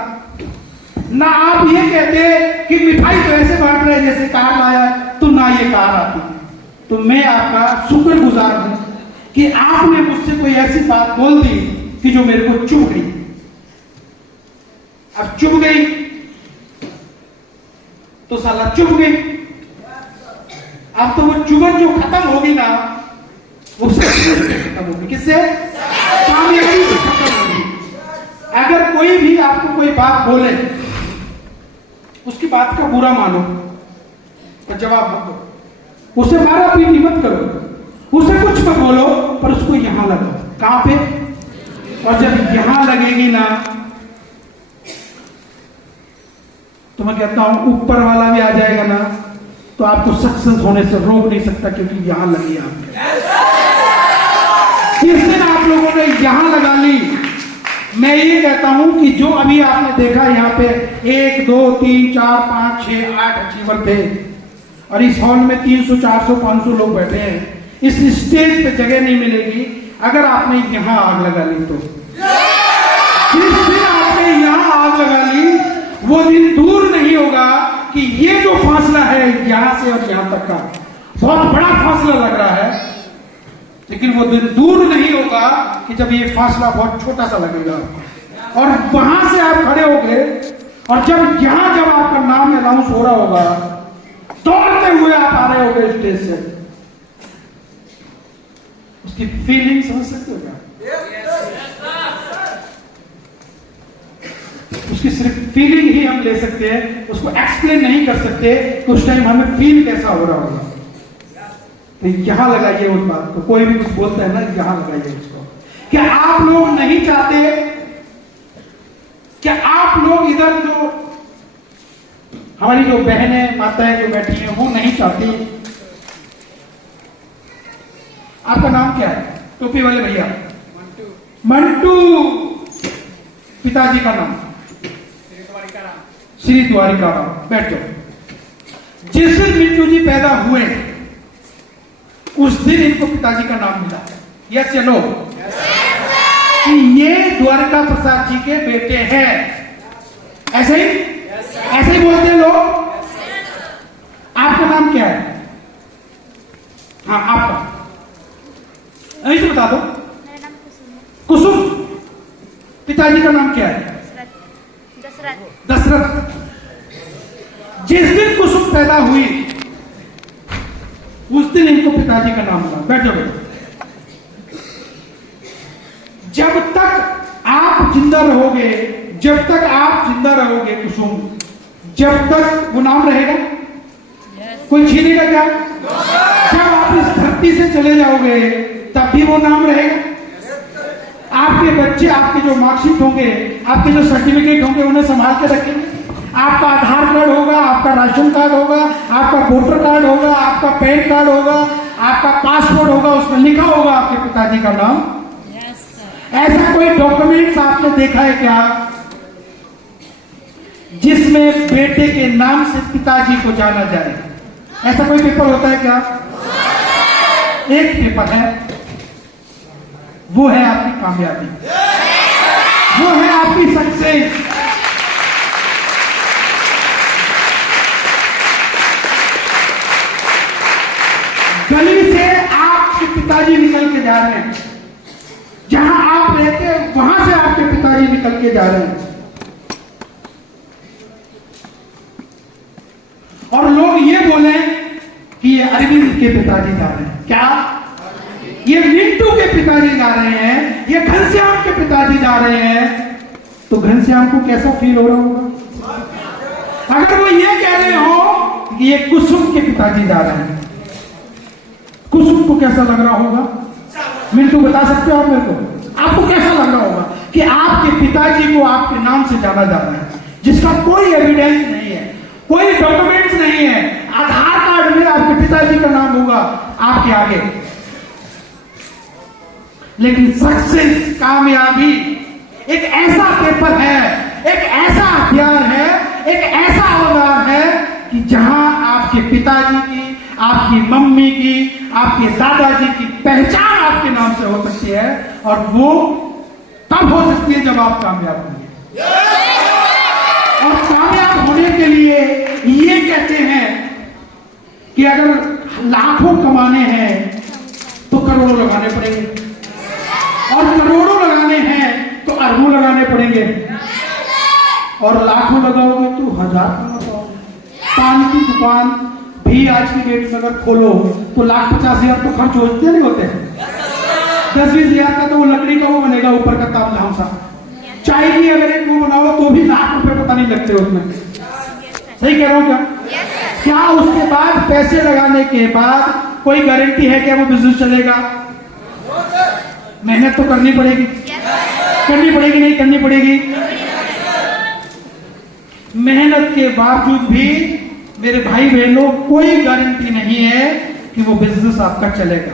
ना आप ये कहते कि मिठाई तो ऐसे बांट रहे जैसे कार लाया, तो ना ये कार आती। तो मैं आपका शुक्रगुजार हूं कि आपने मुझसे कोई ऐसी बात बोल दी कि जो मेरे को चुभ गई। अब चुभ गई तो साला चुभ गई। अब तो वो चुभन जो खत्म होगी ना, वो खत्म होगी। किससे? कामयाबी से खत्म होगी। अगर कोई भी आपको कोई बात बोले, उसकी बात का बुरा मानो और जवाब मत दो, उसे मारा पीटी मत करो, उसे कुछ मत बोलो, पर उसको यहां लगाओ। कहां पे? और जब यहां लगेगी ना, तो मैं कहता हूं ऊपर वाला भी आ जाएगा ना, तो आपको सक्सेस होने से रोक नहीं सकता, क्योंकि यहां लगी आपके। जिस दिन आप लोगों ने यहां लगा ली, मैं ये कहता हूं कि जो अभी आपने देखा यहाँ पे 1 2 3 4 5 6 8 अचीवर थे, और इस हॉल में 300 400 500 लोग बैठे हैं। इस स्टेज पे जगह नहीं मिलेगी अगर आपने यहां आग लगा ली। तो जिस दिन आपने यहां आग लगा ली, वो दिन दूर नहीं होगा कि ये जो फासला है यहां से और यहां तक का, बहुत बड़ा फासला लग रहा है, लेकिन वो दिन दूर नहीं होगा कि जब ये फासला बहुत छोटा सा लगेगा, और वहां से आप खड़े होगे, और जब आपका नाम अनाउंस हो रहा होगा, दौड़ते हुए आप आ रहे होगे स्टेज से, उसकी फीलिंग समझ सकते हो क्या? उसकी सिर्फ फीलिंग ही हम ले सकते हैं, उसको एक्सप्लेन नहीं कर सकते कि उस टाइम हमें फील कैसा हो रहा होगा। तो यहां लगाइए उस बात को। कोई भी कुछ बोलता है ना, यहां लगाइए उसको। क्या आप लोग नहीं चाहते? क्या आप लोग इधर जो हमारी जो बहनें माताएं जो बैठी हैं, वो नहीं चाहती? आपका नाम क्या है? टोपी वाले भैया। मंटू। पिताजी का नाम? श्री द्वारिका राम। बैठ जाओ। जिस दिन मिंटू जी पैदा हुए, उस दिन इनको पिताजी का नाम मिला। यस या नो? कि ये द्वारका प्रसाद जी के बेटे हैं। ऐसे ही ऐसे ही बोलते हैं लोग। आपका नाम क्या है? हाँ, आपका ऐसे बता दो। मेरा नाम कुसुम है। कुसुम। पिताजी का नाम क्या है? दशरथ। दशरथ। जिस दिन कुसुम पैदा हुई, उस दिन इनको पिताजी का नाम मिला। बैठो बैठो। जब तक आप जिंदा रहोगे, जब तक आप जिंदा रहोगे कुसुम, जब तक वो नाम रहेगा। कोई छीनेगा क्या? जब आप इस धरती से चले जाओगे, तब भी वो नाम रहेगा। आपके बच्चे, आपके जो मार्कशीट होंगे, आपके जो सर्टिफिकेट होंगे, उन्हें संभाल के रखेंगे। आपका आधार कार्ड होगा, आपका राशन कार्ड होगा, आपका वोटर कार्ड होगा, आपका पैन कार्ड होगा, आपका पासपोर्ट होगा, उसमें लिखा होगा आपके पिताजी का नाम। ऐसा कोई डॉक्यूमेंट्स आपने देखा है क्या जिसमें बेटे के नाम से पिताजी को जाना जाए? ऐसा कोई पेपर होता है क्या? एक पेपर है, वो है आपकी कामयाबी, वो है आपकी सक्सेस। गली से आपके पिताजी निकल के जा रहे हैं, जहां आप रहते हैं वहां से आपके पिताजी निकल के जा रहे हैं, और लोग ये बोले कि ये अरविंद के पिताजी जा रहे हैं। क्या? ये मिंटू के पिताजी जा रहे हैं, ये घनश्याम के पिताजी जा रहे हैं। तो घनश्याम को कैसा फील हो रहा होगा अगर वो ये कह रहे हो कि ये कुसुम के पिताजी जा रहे हैं? उसको कैसा लग रहा होगा? मिंटू बता सकते हो आप मेरे को? आपको कैसा लग रहा होगा कि आपके पिताजी को आपके नाम से जाना जाता है, जिसका कोई एविडेंस नहीं है, कोई डॉक्यूमेंट्स नहीं है, आधार कार्ड में आपके पिताजी का नाम होगा आपके आगे। लेकिन सक्सेस, कामयाबी एक ऐसा पेपर है, एक ऐसा हथियार है, एक ऐसा औजार है कि जहां आपके पिताजी की, आपकी मम्मी की, आपके दादाजी की पहचान आपके नाम से हो सकती है, और वो तब हो सकती है जब आप कामयाब होंगे। और कामयाब होने के लिए ये कहते हैं कि अगर लाखों कमाने हैं तो करोड़ों लगाने पड़ेंगे, और करोड़ों लगाने हैं तो अरबों लगाने पड़ेंगे, और लाखों लगाओगे तो 1000 कमा पाओगे। पान की दुकान भी आज की डेट में अगर खोलो तो 1,50,000 तो खर्च होते नहीं होते? 10-20,000 का तो वो लकड़ी का वो बनेगा ऊपर का तामझाम सा। चाय की अगर एक वो बनाओ तो भी लाख रुपए पता नहीं लगते उसमें। सही कह रहा हूं क्या? क्या उसके बाद पैसे लगाने के बाद कोई गारंटी है क्या वो बिजनेस चलेगा? मेहनत तो करनी पड़ेगी, करनी पड़ेगी, नहीं करनी पड़ेगी? मेहनत के बावजूद भी मेरे भाई बहनों कोई गारंटी नहीं है कि वो बिजनेस आपका चलेगा।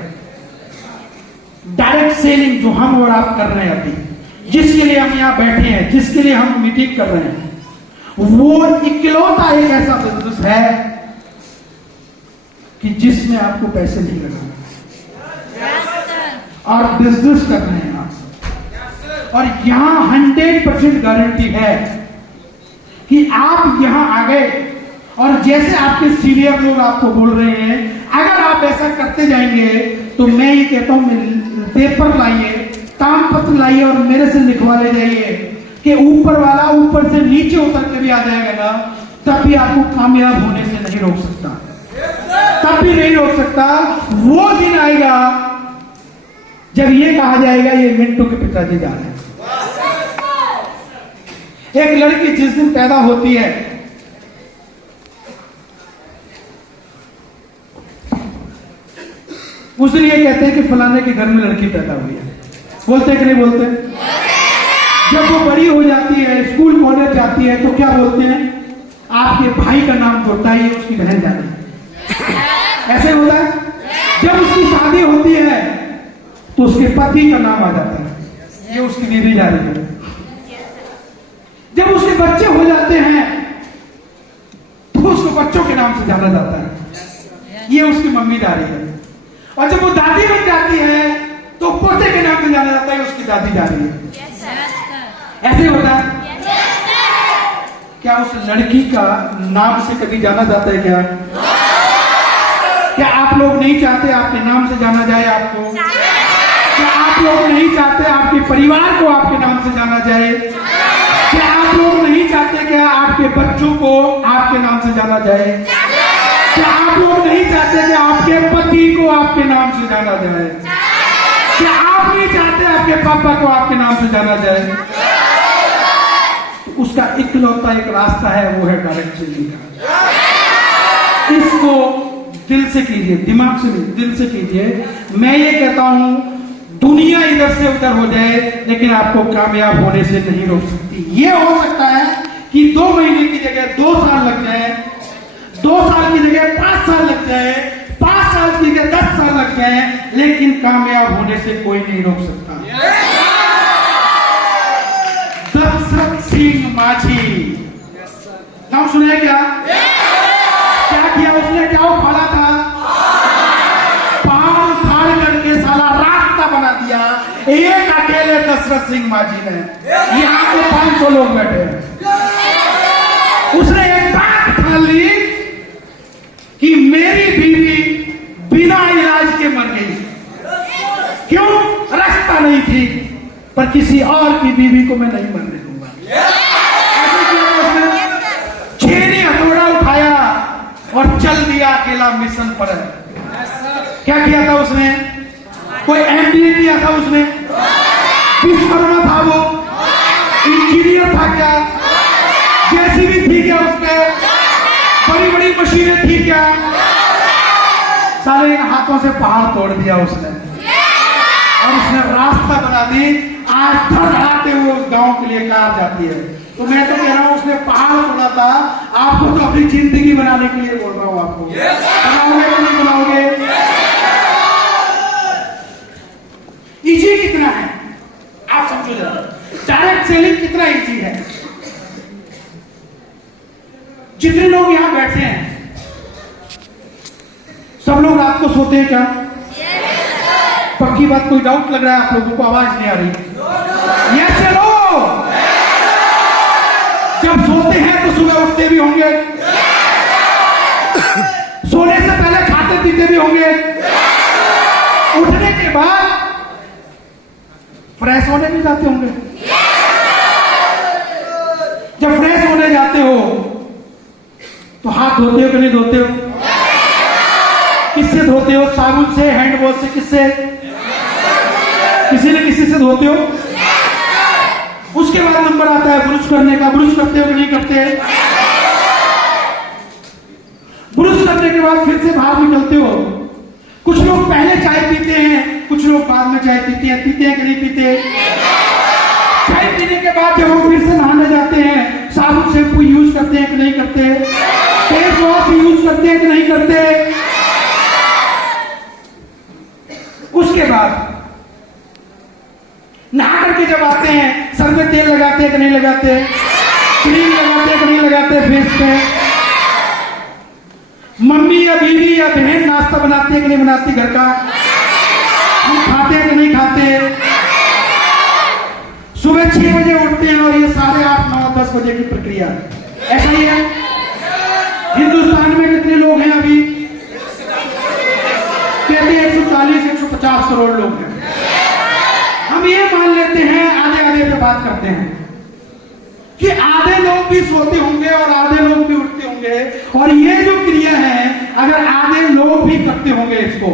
डायरेक्ट सेलिंग जो हम और आप कर रहे हैं अभी, जिसके लिए हम यहां बैठे हैं, जिसके लिए हम मीटिंग कर रहे हैं, वो इकलौता एक ऐसा बिजनेस है कि जिसमें आपको पैसे नहीं लगाने और बिजनेस कर रहे हैं आप। और यहां 100% गारंटी है कि आप यहां आ गए और जैसे आपके सीनियर लोग आपको बोल रहे हैं, अगर आप ऐसा करते जाएंगे तो मैं ये कहता हूं पेपर लाइए, काम पत्र लाइए और मेरे से लिखवा ले जाइए कि ऊपर वाला ऊपर से नीचे उतर के भी आ जाएगा ना, तब भी आपको कामयाब होने से नहीं रोक सकता, तब भी नहीं रोक सकता। वो दिन आएगा जब ये कहा जाएगा ये मिंटू के पिताजी जा रहे हैं। एक लड़की जिस दिन पैदा होती है, उस दिन ये कहते हैं कि फलाने के घर में लड़की पैदा हुई है। बोलते कि नहीं बोलते? जब वो बड़ी हो जाती है, स्कूल कॉलेज जाती है, तो क्या बोलते हैं? आपके भाई का नाम जोड़ता है, उसकी बहन जा रही है। ऐसे होता है। जब उसकी शादी होती है तो उसके पति का नाम आ जाता है, ये उसकी बीवी जा रही है। जब उसके बच्चे हो जाते हैं तो उसको बच्चों के नाम से जाना जाता है, ये उसकी मम्मी जा रही है। और जब वो दादी बन जाती है तो पोते के नाम से जाना जाता है, उसकी दादी जा रही है। ऐसे होता है। क्या उस लड़की का नाम से कभी जाना जाता है क्या? क्या आप लोग नहीं चाहते आपके नाम से जाना जाए आपको? क्या आप लोग नहीं चाहते आपके परिवार को आपके नाम से जाना जाए? क्या आप लोग नहीं चाहते क्या आपके बच्चों को आपके नाम से जाना जाए? क्या आप लोग नहीं चाहते कि आपके पति को आपके नाम से जाना जाए? क्या आप नहीं चाहते आपके पापा को आपके नाम से जाना जाए? तो उसका इकलौता एक रास्ता है, वो है डायरेक्ट सेलिंग का। इसको दिल से कीजिए, दिमाग से नहीं, दिल से कीजिए। मैं ये कहता हूं दुनिया इधर से उधर हो जाए लेकिन आपको कामयाब होने से नहीं रोक सकती। ये हो सकता है कि 2 महीने की जगह 2 साल लग जाए, 2 साल की जगह 5 साल लग जाए, 5 साल की जगह 10 साल लग जाए, लेकिन कामयाब होने से कोई नहीं रोक सकता। दशरथ सिंह माझी नाम सुना है क्या? क्या किया उसने? क्या उखाड़ा था? पान फाड़ करके साला रास्ता बना दिया एक अकेले दशरथ सिंह माझी ने। यहाँ पे 500 लोग बैठे हैं। उसने एक बात ठान ली कि मेरी बीवी बिना इलाज के मर गई। क्यों? रास्ता नहीं थी, पर किसी और की बीवी को मैं नहीं मरने दूंगा। ऐसे किया उसने। छेनी हथौड़ा उठाया और चल दिया अकेला मिशन पर। क्या किया था उसने? कोई एमबीए किया था उसने? विश्वकर्मा था वो? इंजीनियर था क्या? जेसीबी थी क्या उसमें? बड़ी बड़ी मशीनें थी क्या? सारे इन हाथ हाथों से पहाड़ तोड़ दिया उसने, और उसने रास्ता बना दी। आज धड़ाते हुए उस गांव के लिए कार जाती है। तो मैं तो कह रहा हूं उसने पहाड़ तोड़ा था, आपको तो अपनी जिंदगी बनाने के लिए बोल रहा हूं आपको। बनाओगे कि नहीं बनाओगे? इजी कितना है आप समझो जरा, डायरेक्ट सेलिंग कितना इजी है। जितने लोग यहां बैठे हैं सब लोग रात को सोते हैं क्या? पक्की बात, कोई डाउट लग रहा है आप लोगों को? आवाज नहीं आ रही? यस चलो, जब सोते हैं तो सुबह उठते भी होंगे, सोने से पहले खाते पीते भी होंगे, उठने के बाद फ्रेश होने भी जाते होंगे। जब फ्रेश होने जाते हो तो हाथ धोते हो कि नहीं धोते हो? किससे धोते हो? साबुन से, हैंड वॉश से, किससे? किसी न किसी से धोते हो। उसके बाद नंबर आता है ब्रश करने का। ब्रश करते हो कि नहीं करते? ब्रश करने के बाद फिर से बाहर निकलते हो। कुछ लोग पहले चाय पीते हैं, कुछ लोग बाद में चाय पीते हैं। पीते हैं कि नहीं पीते? चाय पीने के बाद जब हम फिर से नहाने जाते हैं, साबुन शैम्पू यूज करते हैं कि नहीं करते? फेस वॉश यूज करते हैं कि नहीं करते? उसके बाद नहा करके जब आते हैं, सर में तेल लगाते हैं कि नहीं लगाते? क्रीम लगाते हैं कि नहीं लगाते फेस पे? मम्मी या बीवी या बहन नाश्ता बनाती है कि नहीं बनाती घर का? हम खाते हैं कि नहीं खाते? सुबह 6 बजे उठते हैं और ये 8:30, 9, 10 बजे की प्रक्रिया, ऐसा ही है। हिंदुस्तान में कितने लोग हैं अभी? कहते हैं 140, 150 करोड़ लोग हैं। हम ये मान लेते हैं, आधे आधे पे बात करते हैं कि आधे लोग भी सोते होंगे और आधे लोग भी उठते होंगे। और ये जो क्रिया है, अगर आधे लोग भी करते होंगे इसको,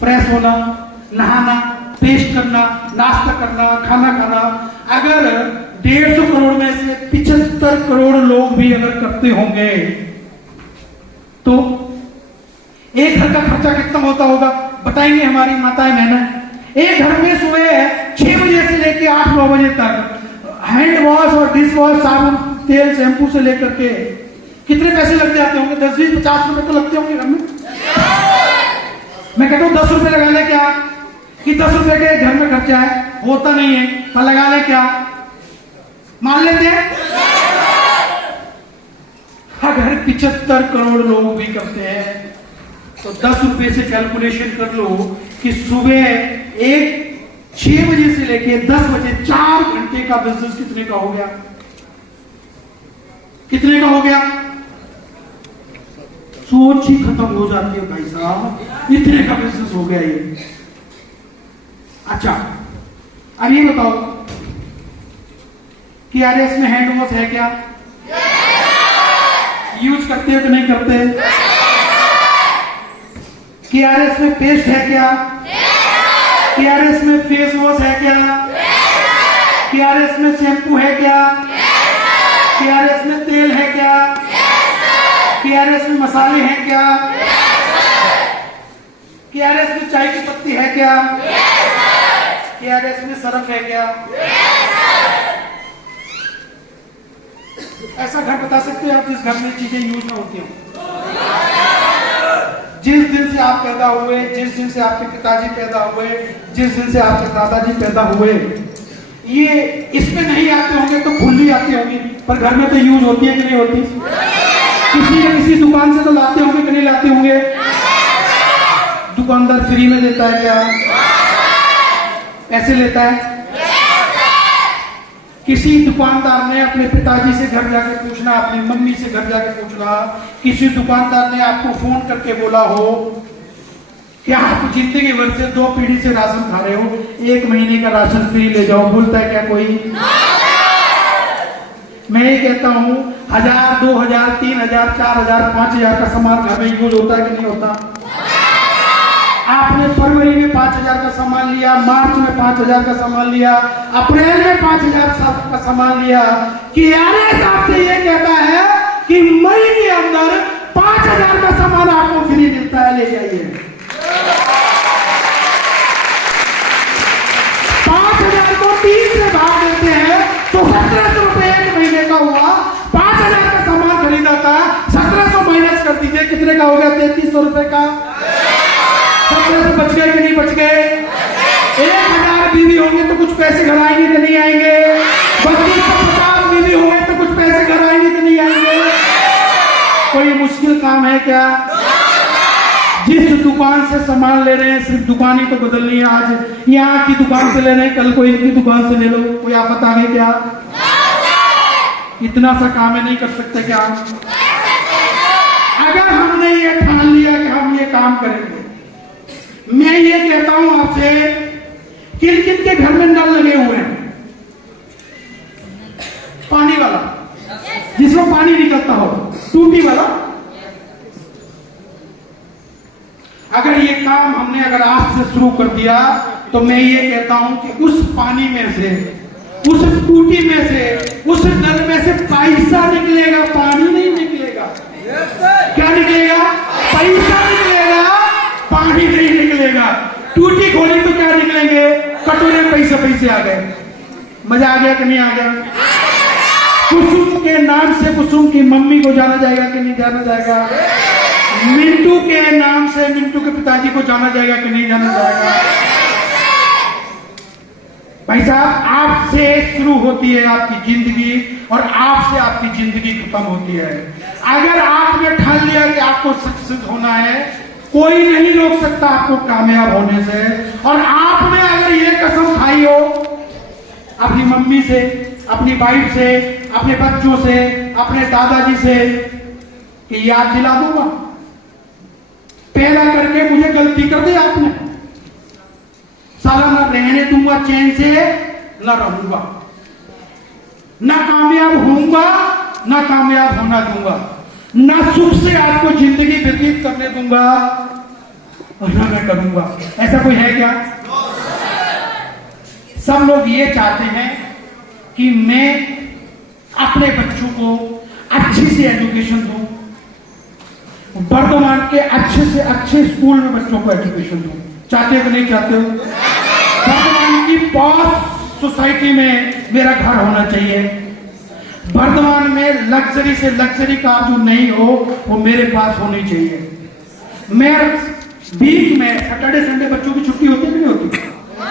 फ्रेश होना, नहाना, पेस्ट करना, नाश्ता करना, खाना खाना, अगर 150 करोड़ में से 75 करोड़ लोग भी अगर करते होंगे तो एक घर का खर्चा कितना होता होगा बताएंगे हमारी माताएं बहनें। एक घर में सुबह 6 बजे से लेकर 8-9 बजे तक हैंड वॉश और डिश वॉश, साबुन, तेल, शैम्पू से लेकर के कितने पैसे लग जाते होंगे? 10, 20, 50 रुपए तो लगते होंगे घर में। मैं कहता हूं 10 रुपए लगा ले क्या, कि 10 रुपए के घर में खर्चा है, होता नहीं है, पर लगा ले क्या, मान लेते हैं। अगर 75 करोड़ लोग भी करते हैं तो 10 रुपए से कैलकुलेशन कर लो कि सुबह 6 बजे से लेके 10 बजे 4 घंटे का बिजनेस कितने का हो गया? कितने का हो गया? सोच ही खत्म हो जाती है भाई साहब, इतने का बिजनेस हो गया ये। अच्छा, अब ये बताओ कि यार इसमें हैंड वॉश है क्या? यूज करते हो कि नहीं करते? KRS में पेस्ट है क्या? KRS में फेस वॉश है क्या? KRS में शैम्पू है क्या? KRS में तेल है क्या? KRS में मसाले हैं क्या? KRS में चाय की पत्ती है क्या? KRS में सरफ है क्या? ऐसा घर बता सकते हैं आप जिस घर में चीजें यूज ना होती हो? जिस दिन से आप पैदा हुए, जिस दिन से आपके पिताजी पैदा हुए, जिस दिन से आपके दादाजी पैदा हुए, ये इसमें नहीं आते होंगे तो भूल ही आती होंगी, पर घर में तो यूज होती है कि नहीं होती? किसी न किसी दुकान से तो लाते होंगे कि नहीं लाते होंगे? दुकानदार फ्री में देता है क्या? पैसे लेता है? किसी दुकानदार ने अपने पिताजी से घर जाके पूछना, अपनी मम्मी से घर जाके पूछना, किसी दुकानदार ने आपको फोन करके बोला हो कि आप जिंदगी भर से 2 पीढ़ी से राशन खा रहे हो, 1 महीने का राशन फ्री ले जाओ, बोलता है क्या कोई? मैं ये कहता हूं 1000, 2000, 3000, 4000, 5000 का सामान घर में यूज होता है कि नहीं होता? आपने फरवरी में 5000 का सामान लिया, मार्च में 5000 का सामान लिया, अप्रैल में 5000 का सामान लिया, कि यार आपसे ये कहता है कि मई के अंदर 5000 का सामान आपको फ्री मिलता है, ले जाइए। रुपए का? सब पैसे बच गए कि नहीं बच गए? 1000 बीवी होंगे तो कुछ पैसे घर आएंगे कि नहीं आएंगे? 3250 बीवी होंगे तो कुछ पैसे घर आएंगे कि नहीं आएंगे? कोई मुश्किल काम है क्या? जिस दुकान से सामान ले रहे हैं सिर्फ दुकान ही तो बदलनी है। आज यहाँ की दुकान से ले रहे हैं, कल को इनकी दुकान से ले लो, कोई आफत आ गई क्या? इतना सा काम है, नहीं कर सकते क्या? अगर हमने ये ठान लिया कि हम ये काम करेंगे, मैं ये कहता हूं आपसे, किन किन के घर में नल लगे हुए हैं? पानी वाला, जिसमें पानी निकलता हो, टूटी वाला। अगर ये काम हमने अगर आज से शुरू कर दिया तो मैं ये कहता हूं कि उस पानी में से, उस टूटी में से, उस नल में से पैसा निकलेगा, पानी नहीं निकलेगा। क्या निकलेगा? पैसा निकलेगा, पानी नहीं निकलेगा। टूटी खोली तो क्या निकलेंगे? कटोरे में पैसे पैसे आ गए। मजा आ गया कि नहीं आ गया? कुसुम के नाम से कुसुम की मम्मी को जाना जाएगा कि नहीं जाना जाएगा? मिंटू के नाम से मिंटू के पिताजी को जाना जाएगा कि नहीं जाना जाएगा? भाई साहब, आपसे शुरू होती है आपकी जिंदगी और आपसे आपकी जिंदगी खत्म होती है। अगर आपने ठान लिया कि आपको सक्सेस होना है, कोई नहीं रोक सकता आपको कामयाब होने से। और आपने अगर ये कसम खाई हो अपनी मम्मी से, अपनी वाइफ से, अपने बच्चों से, अपने दादाजी से कि याद दिला दूंगा, पहला करके मुझे गलती कर दी आपने, साला ना रहने दूंगा चैन से, ना रहूंगा, ना कामयाब होऊंगा, ना कामयाब होना दूंगा, ना सुख से आपको जिंदगी व्यतीत करने दूंगा और ना मैं करूंगा। ऐसा कोई है क्या? सब लोग ये चाहते हैं कि मैं अपने बच्चों को अच्छी सी एजुकेशन दूं, वर्तमान के अच्छे से अच्छे स्कूल में बच्चों को एजुकेशन दूं। चाहते हो कि नहीं चाहते हो? वर्तमान की पॉश सोसाइटी में मेरा घर होना चाहिए। वर्तमान में लग्जरी से लग्जरी कार जो नहीं हो वो मेरे पास होनी चाहिए। मैं वीक में सैटरडे संडे बच्चों की छुट्टी होती है कि नहीं होती?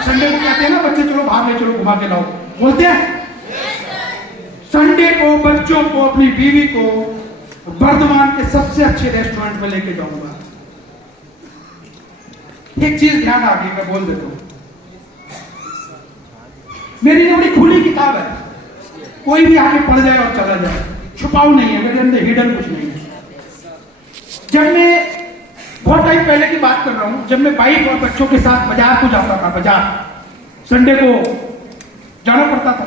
संडे को कहते हैं ना बच्चे चलो बाहर ले चलो घुमा के लाओ, बोलते हैं। संडे को बच्चों को, अपनी बीवी को वर्तमान के सबसे अच्छे रेस्टोरेंट में लेके जाऊंगा। एक चीज ध्यान रखिएगा, बोल देता हूं, मेरी ये बड़ी खुली किताब है, कोई भी आके पढ़ जाए और चला जाए, छुपाऊ नहीं है, मेरे अंदर हिडन कुछ नहीं है। जब मैं बहुत टाइम पहले की बात कर रहा हूं, जब मैं वाइफ और बच्चों के साथ बाजार को जाता था, बाजार संडे को जाना पड़ता था,